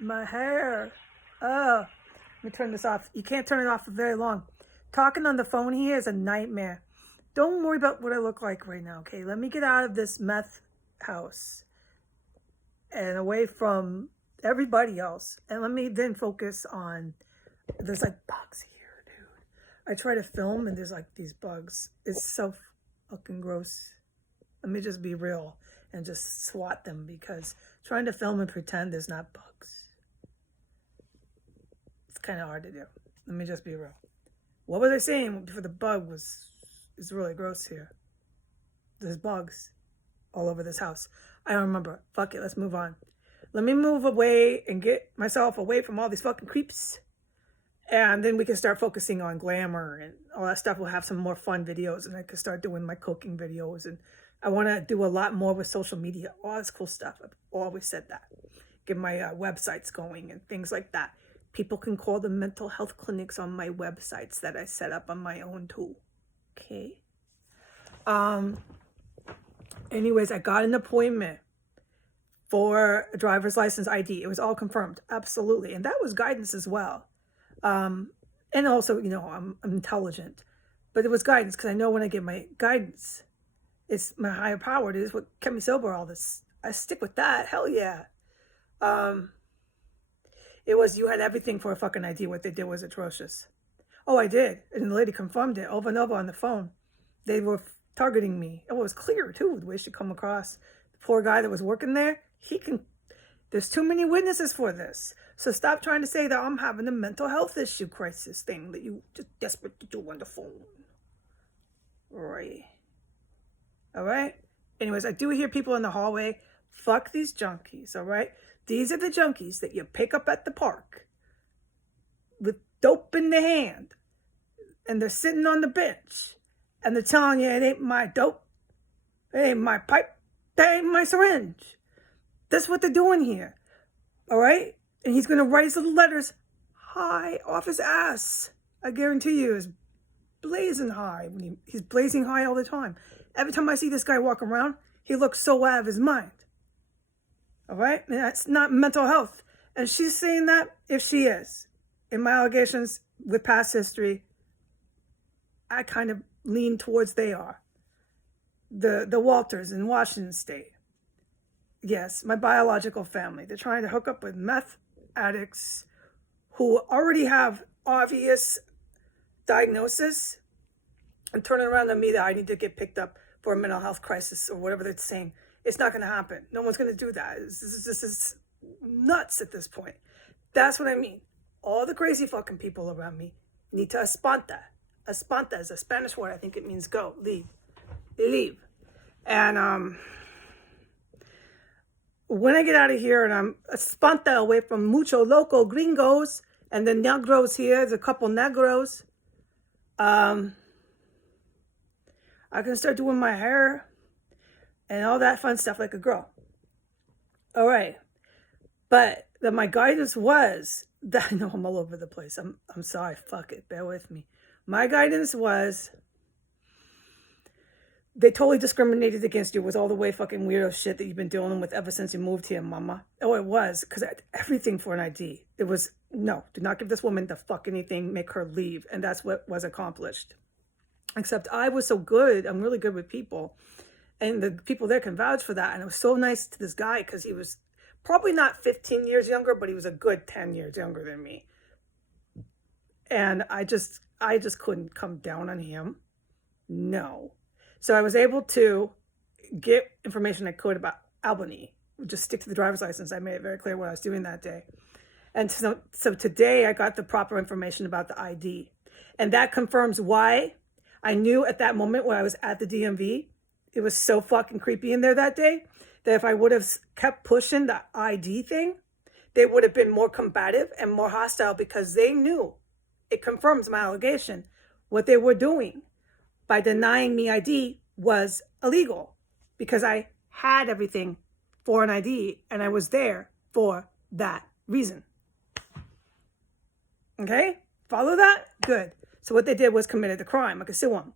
My hair. Oh, let me turn this off. You can't turn it off for very long. Talking on the phone here is a nightmare. Don't worry about what I look like right now, okay? Let me get out of this meth house and away from everybody else. And let me then focus on. There's like bugs here, dude. I try to film and there's like these bugs. It's so fucking gross. Let me just be real and just swat them because trying to film and pretend there's not bugs. It's kind of hard to do. Let me just be real. What were they saying before the bug was? It's really gross here. There's bugs all over this house. I don't remember. Fuck it. Let's move on. Let me move away and get myself away from all these fucking creeps. And then we can start focusing on glamour and all that stuff. We'll have some more fun videos and I can start doing my cooking videos. And I want to do a lot more with social media. All this cool stuff. I've always said that. Get my websites going and things like that. People can call them mental health clinics on my websites that I set up on my own too. Okay. Anyways, I got an appointment for a driver's license ID. It was all confirmed. Absolutely. And that was guidance as well. And also, I'm intelligent, but it was guidance because I know when I get my guidance, it's my higher power. It is what kept me sober all this. I stick with that. Hell yeah. It was, you had everything for a fucking ID. What they did was atrocious. Oh, I did. And the lady confirmed it over and over on the phone. They were targeting me. It was clear too, the way she come across. The poor guy that was working there, there's too many witnesses for this. So stop trying to say that I'm having a mental health issue crisis thing that you just desperate to do on the phone. Right. All right. Anyways, I do hear people in the hallway. Fuck these junkies. All right. These are the junkies that you pick up at the park with dope in their hand. And they're sitting on the bench. And they're telling you it ain't my dope. It ain't my pipe. That ain't my syringe. That's what they're doing here. All right? And he's going to write his little letters high off his ass. I guarantee you, he's blazing high. He's blazing high all the time. Every time I see this guy walk around, he looks so out of his mind. All right? And that's not mental health. And she's saying that if she is. In my allegations with past history, I kind of lean towards they are. The Walters in Washington State. Yes, my biological family. They're trying to hook up with meth addicts who already have obvious diagnosis and turn it around on me that I need to get picked up for a mental health crisis or whatever they're saying. It's not going to happen. No one's going to do that. This is nuts at this point. That's what I mean. All the crazy fucking people around me need to espanta. Espanta is a Spanish word. I think it means go, leave. Leave. And when I get out of here and I'm espanta away from mucho loco gringos and the negros here, there's a couple negros, I can start doing my hair and all that fun stuff like a girl. All right. But my guidance was that, I know I'm all over the place. I'm sorry. Fuck it. Bear with me. My guidance was they totally discriminated against you with all the way fucking weirdo shit that you've been dealing with ever since you moved here, mama. Oh, it was, because I had everything for an ID. It was, no, do not give this woman the fuck anything, make her leave. And that's what was accomplished. Except I was so good, I'm really good with people. And the people there can vouch for that. And it was so nice to this guy because he was probably not 15 years younger, but he was a good 10 years younger than me. And I just couldn't come down on him. No. So I was able to get information I could about Albany. Just stick to the driver's license. I made it very clear what I was doing that day. And so today I got the proper information about the ID. And that confirms why I knew at that moment when I was at the DMV, it was so fucking creepy in there that day, that if I would have kept pushing the ID thing, they would have been more combative and more hostile because they knew, it confirms my allegation, what they were doing by denying me ID was illegal because I had everything for an ID and I was there for that reason. Okay? Follow that? Good. So what they did was committed the crime. I could sue them.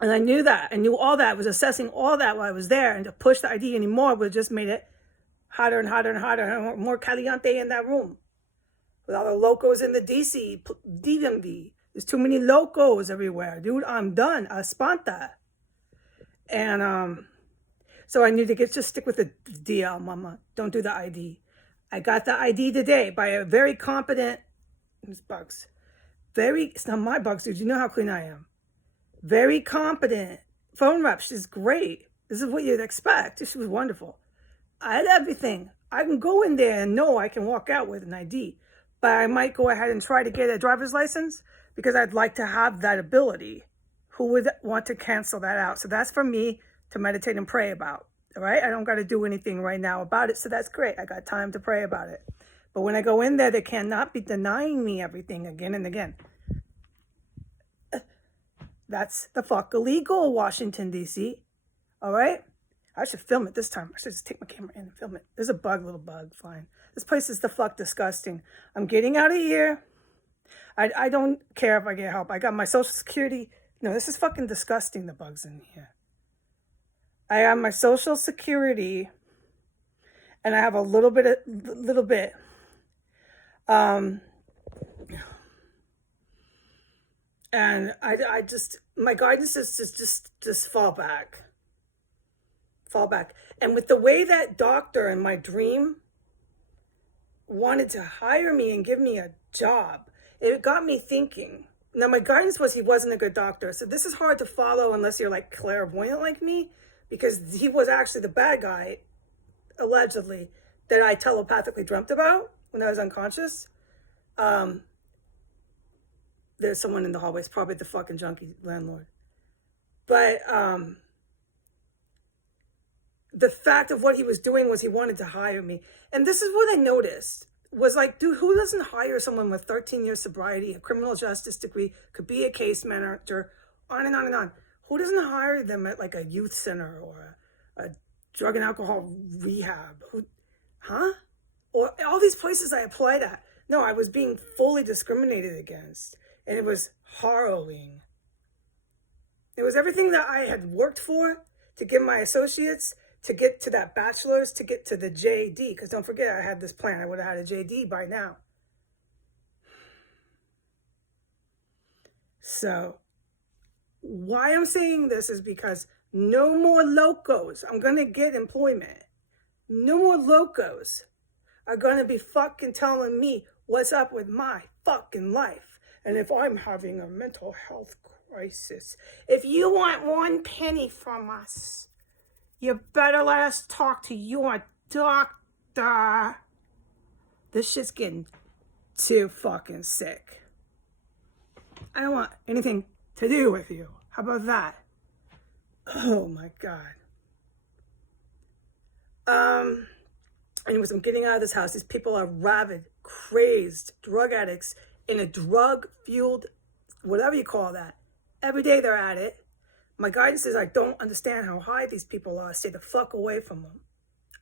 And I knew that. I knew all that. I was assessing all that while I was there. And to push the ID anymore would have just made it hotter and hotter and hotter, more caliente in that room. With all the locos in the DC, DMV. There's too many locos everywhere. Dude, I'm done. Espanta. And so I knew to just stick with the DL, mama. Don't do the ID. I got the ID today by a very competent, these bugs. It's not my bugs, dude. You know how clean I am. Very competent phone rep. She's great. This is what you'd expect. She was wonderful. I had everything. I can go in there and know I can walk out with an ID. But I might go ahead and try to get a driver's license because I'd like to have that ability. Who would want to cancel that out? So that's for me to meditate and pray about. All right? I don't got to do anything right now about it. So that's great. I got time to pray about it. But when I go in there, they cannot be denying me everything again and again. That's the fuck illegal, Washington, D.C. All right? I should film it this time. I should just take my camera in and film it. There's a bug, little bug. Fine. This place is the fuck disgusting. I'm getting out of here. I don't care if I get help. I got my Social Security. No, this is fucking disgusting, the bugs in here. I have my Social Security, and I have a little bit. And I just, my guidance is just fall back. Fall back. And with the way that doctor in my dream wanted to hire me and give me a job, it got me thinking. Now, my guidance was he wasn't a good doctor. So this is hard to follow unless you're like clairvoyant like me, because he was actually the bad guy, allegedly, that I telepathically dreamt about when I was unconscious. There's someone in the hallway. It's probably the fucking junkie landlord. But the fact of what he was doing was he wanted to hire me. And this is what I noticed. Was like, dude, who doesn't hire someone with 13 years sobriety, a criminal justice degree, could be a case manager, on and on and on. Who doesn't hire them at like a youth center or a drug and alcohol rehab? Or all these places I applied at. No, I was being fully discriminated against. And it was harrowing. It was everything that I had worked for to get my associates, to get to that bachelor's, to get to the JD. Because don't forget, I had this plan. I would have had a JD by now. So, why I'm saying this is because no more locos. I'm going to get employment. No more locos are going to be fucking telling me what's up with my fucking life. And if I'm having a mental health crisis, if you want one penny from us, you better let us talk to your doctor. This shit's getting too fucking sick. I don't want anything to do with you. How about that? Oh my God. Anyways, I'm getting out of this house. These people are rabid, crazed, drug addicts in a drug-fueled, whatever you call that. Every day they're at it. My guidance is I don't understand how high these people are. Stay the fuck away from them.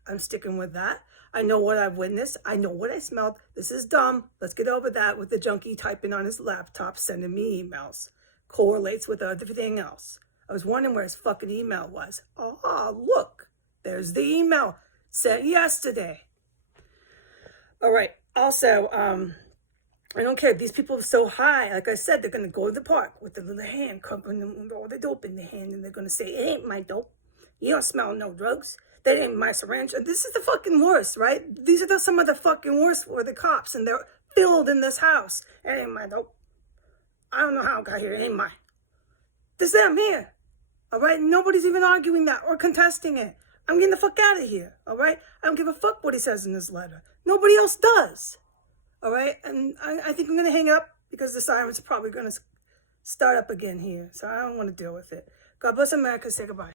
I'm sticking with that. I know what I've witnessed. I know what I smelled. This is dumb. Let's get over that with the junkie typing on his laptop, sending me emails. Correlates with everything else. I was wondering where his fucking email was. Oh, look. There's the email sent yesterday. All right. Also, I don't care. These people are so high. Like I said, they're going to go to the park with the little hand, covering them with all the dope in their hand, and they're going to say, it ain't my dope. You don't smell no drugs. That ain't my syringe. And this is the fucking worst, right? These are some of the fucking worst for the cops, and they're filled in this house. It ain't my dope. I don't know how I got here. It ain't mine. This is I'm here. All right? Nobody's even arguing that or contesting it. I'm getting the fuck out of here. All right? I don't give a fuck what he says in this letter. Nobody else does. All right? And I think I'm going to hang up because the siren's probably going to start up again here. So I don't want to deal with it. God bless America. Say goodbye.